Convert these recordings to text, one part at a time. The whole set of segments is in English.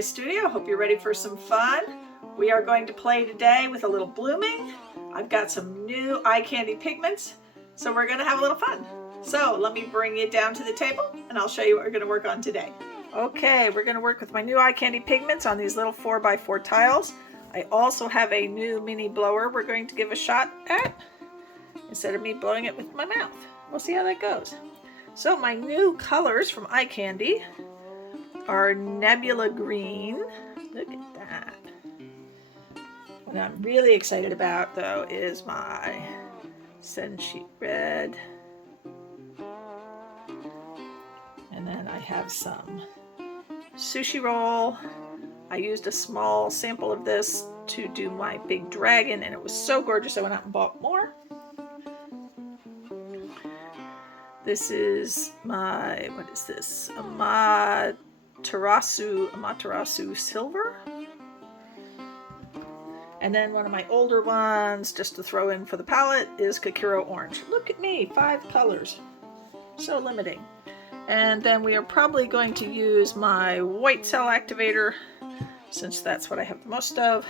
my studio. Hope you're ready for some fun. We are going to play today with a little blooming. I've got some new eye candy pigments, so we're going to have a little fun. So let me bring you down to the table and I'll show you what we're going to work on today. Okay, we're going to work with my new eye candy pigments on these little 4x4 tiles. I also have a new mini blower we're going to give a shot at instead of me blowing it with my mouth. We'll see how that goes. So my new colors from eye candy are Nebula Green. Look at that. What I'm really excited about though is my Sunsheet Red. And then I have some Sushi Roll. I used a small sample of this to do my big dragon and it was so gorgeous I went out and bought more. This is my, what is this? Amaterasu Silver. And then one of my older ones, just to throw in for the palette, is Kakiro Orange. Look at me, 5 colors. So limiting. And then we are probably going to use my white cell activator, since that's what I have the most of.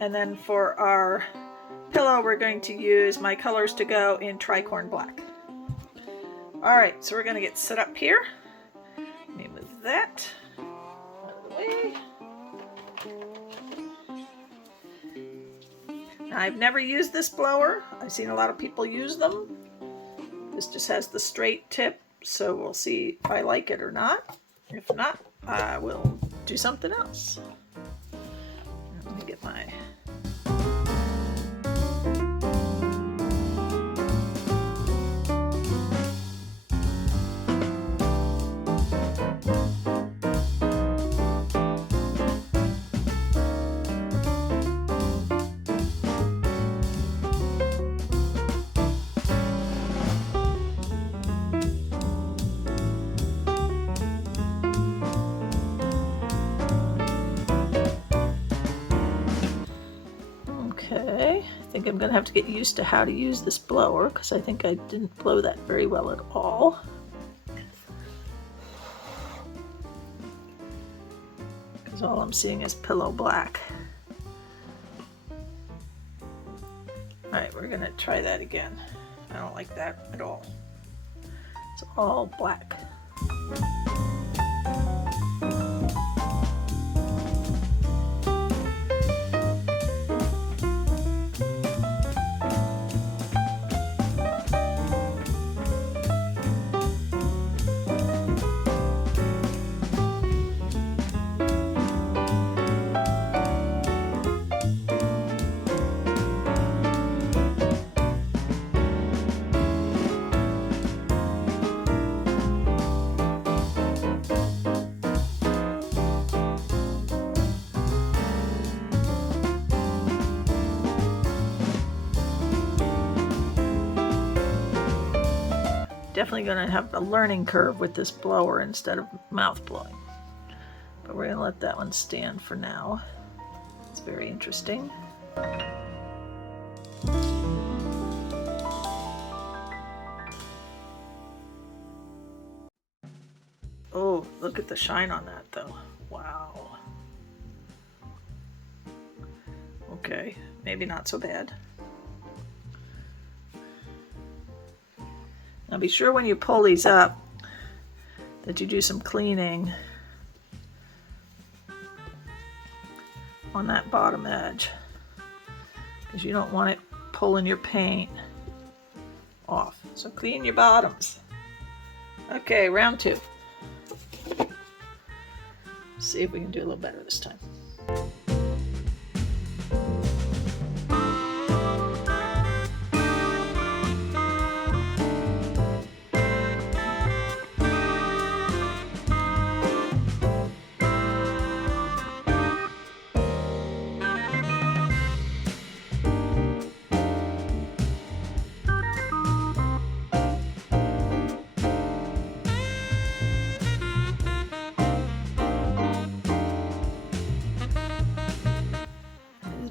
And then for our pillow, we're going to use my colors to go in Tricorn Black. Alright, so we're going to get set up here. Let me move that out of the way. Now, I've never used this blower. I've seen a lot of people use them. This just has the straight tip, so we'll see if I like it or not. If not, I will do something else. Let me get my... Okay, I think I'm going to have to get used to how to use this blower because I think I didn't blow that very well at all. Because all I'm seeing is pillow black. Alright, we're going to try that again. I don't like that at all. It's all black. Definitely going to have a learning curve with this blower instead of mouth blowing. But we're going to let that one stand for now. It's very interesting. Oh, look at the shine on that though. Wow. Okay, maybe not so bad. Now be sure when you pull these up that you do some cleaning on that bottom edge because you don't want it pulling your paint off. So clean your bottoms. Okay, round 2. See if we can do a little better this time.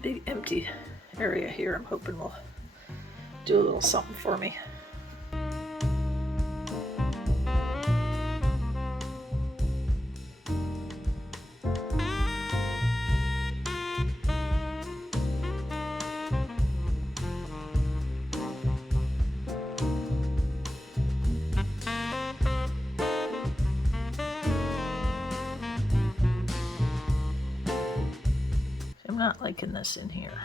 Big empty area here. I'm hoping will do a little something for me. not liking this in here.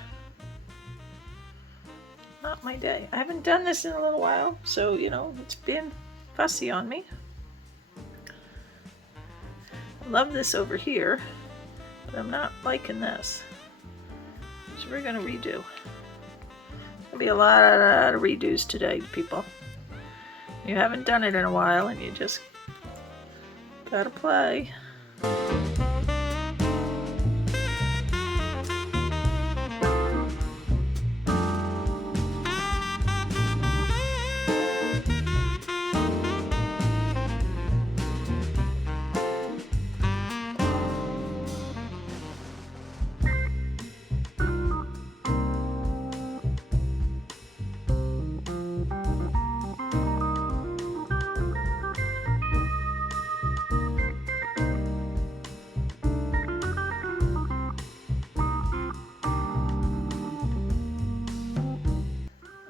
Not my day. I haven't done this in a little while, so you know, it's been fussy on me. I love this over here, but I'm not liking this. So we're gonna redo. There'll be a lot of redos today, people. You haven't done it in a while and you just gotta play.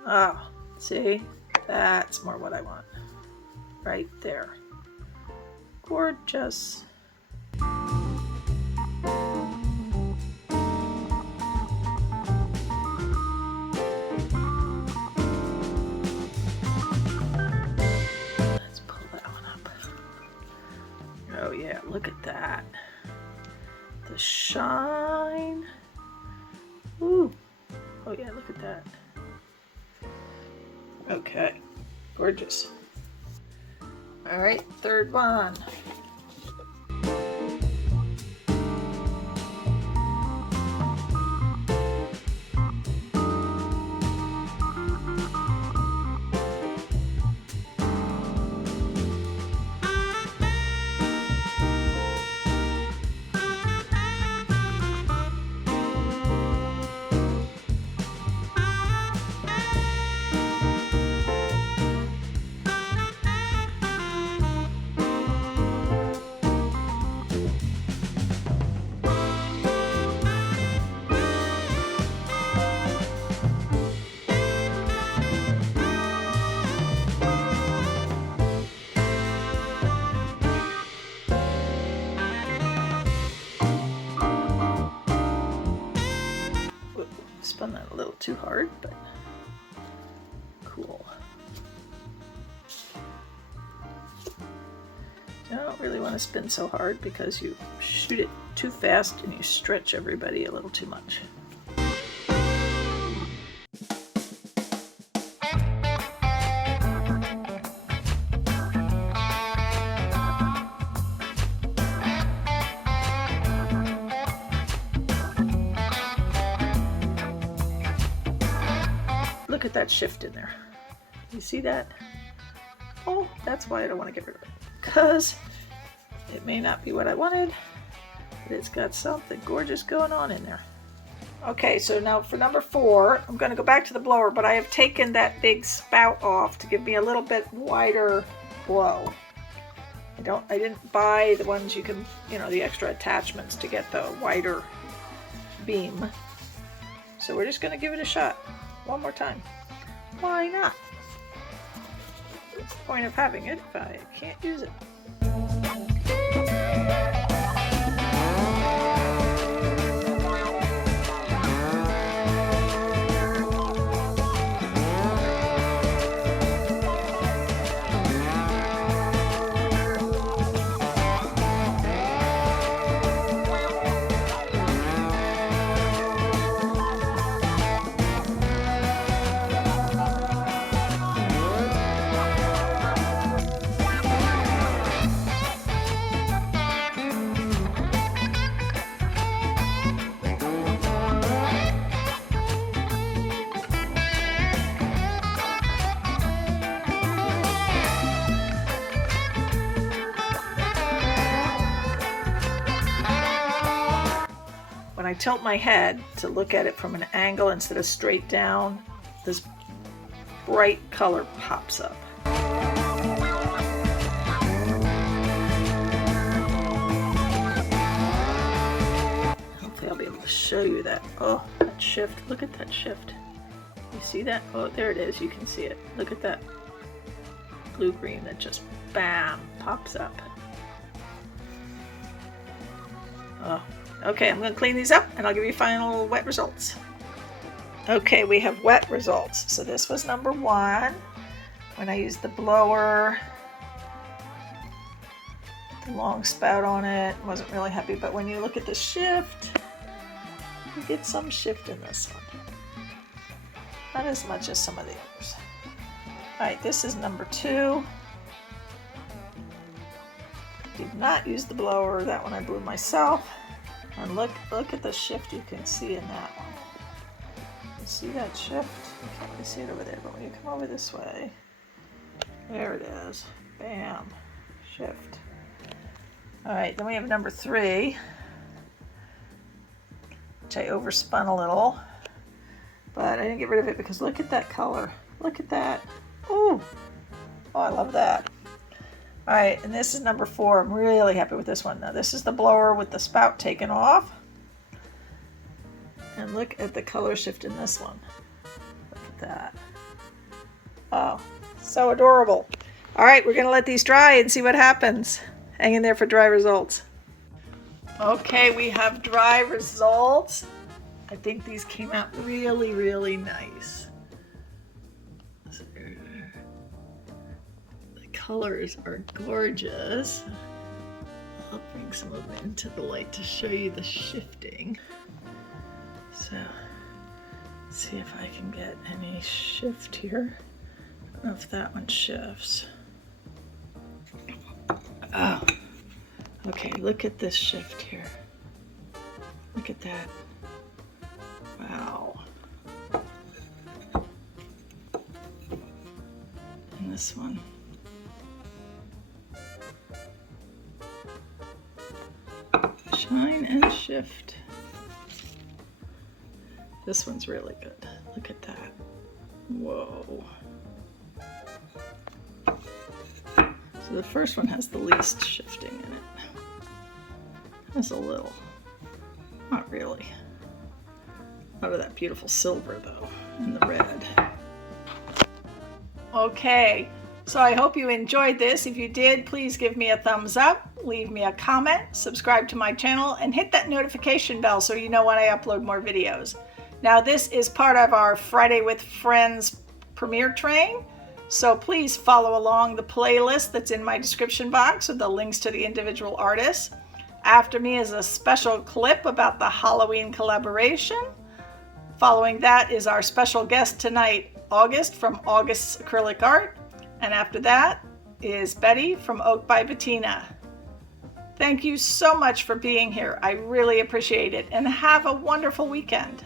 Oh, see, that's more what I want. Right there. Gorgeous. Let's pull that one up. Oh yeah, look at that. The shine. Ooh. Oh yeah, look at that. Okay, gorgeous. All right, third one. Spun that a little too hard, but cool. I don't really want to spin so hard because you shoot it too fast and you stretch everybody a little too much. Look at that shift in there. You see that? Oh, that's why I don't want to get rid of it. Because it may not be what I wanted, but it's got something gorgeous going on in there. Okay, so now for number 4, I'm going to go back to the blower, but I have taken that big spout off to give me a little bit wider blow. I didn't buy the ones you can, you know, the extra attachments to get the wider beam. So we're just going to give it a shot one more time. Why not? What's the point of having it if I can't use it? When I tilt my head to look at it from an angle instead of straight down, this bright color pops up. Hopefully I'll be able to show you that. Oh, that shift. Look at that shift. You see that? Oh, there it is. You can see it. Look at that blue-green that just, bam, pops up. Oh, Okay, I'm going to clean these up and I'll give you final wet results. Okay, we have wet results. So this was number 1. When I used the blower, the long spout on it, wasn't really happy. But when you look at the shift, you get some shift in this one. Not as much as some of the others. All right, this is number 2. Did not use the blower. That one I blew myself. And look at the shift you can see in that one. You see that shift? You can't really see it over there, but when you come over this way, there it is. Bam. Shift. All right, then we have number 3, which I overspun a little, but I didn't get rid of it because look at that color. Look at that. Ooh. Oh, I love that. All right, and this is number 4. I'm really happy with this one. Now, this is the blower with the spout taken off. And look at the color shift in this one. Look at that. Oh, so adorable. All right, we're going to let these dry and see what happens. Hang in there for dry results. Okay, we have dry results. I think these came out really, really nice. Colors are gorgeous. I'll bring some of them into the light to show you the shifting. So, let's see if I can get any shift here. I don't know if that one shifts. Oh, okay, look at this shift here. Look at that. Wow. And this one. Shine and shift. This one's really good. Look at that. Whoa. So the first one has the least shifting in it. Has a little. Not really. A lot of that beautiful silver though, and the red. Okay. So I hope you enjoyed this. If you did, please give me a thumbs up, leave me a comment, subscribe to my channel, and hit that notification bell so you know when I upload more videos. Now this is part of our Friday with Friends premiere train, so please follow along the playlist that's in my description box with the links to the individual artists. After me is a special clip about the Halloween collaboration. Following that is our special guest tonight, August from August's Acrylic Art. And after that is Betty from Oak by Bettina. Thank you so much for being here. I really appreciate it, and have a wonderful weekend.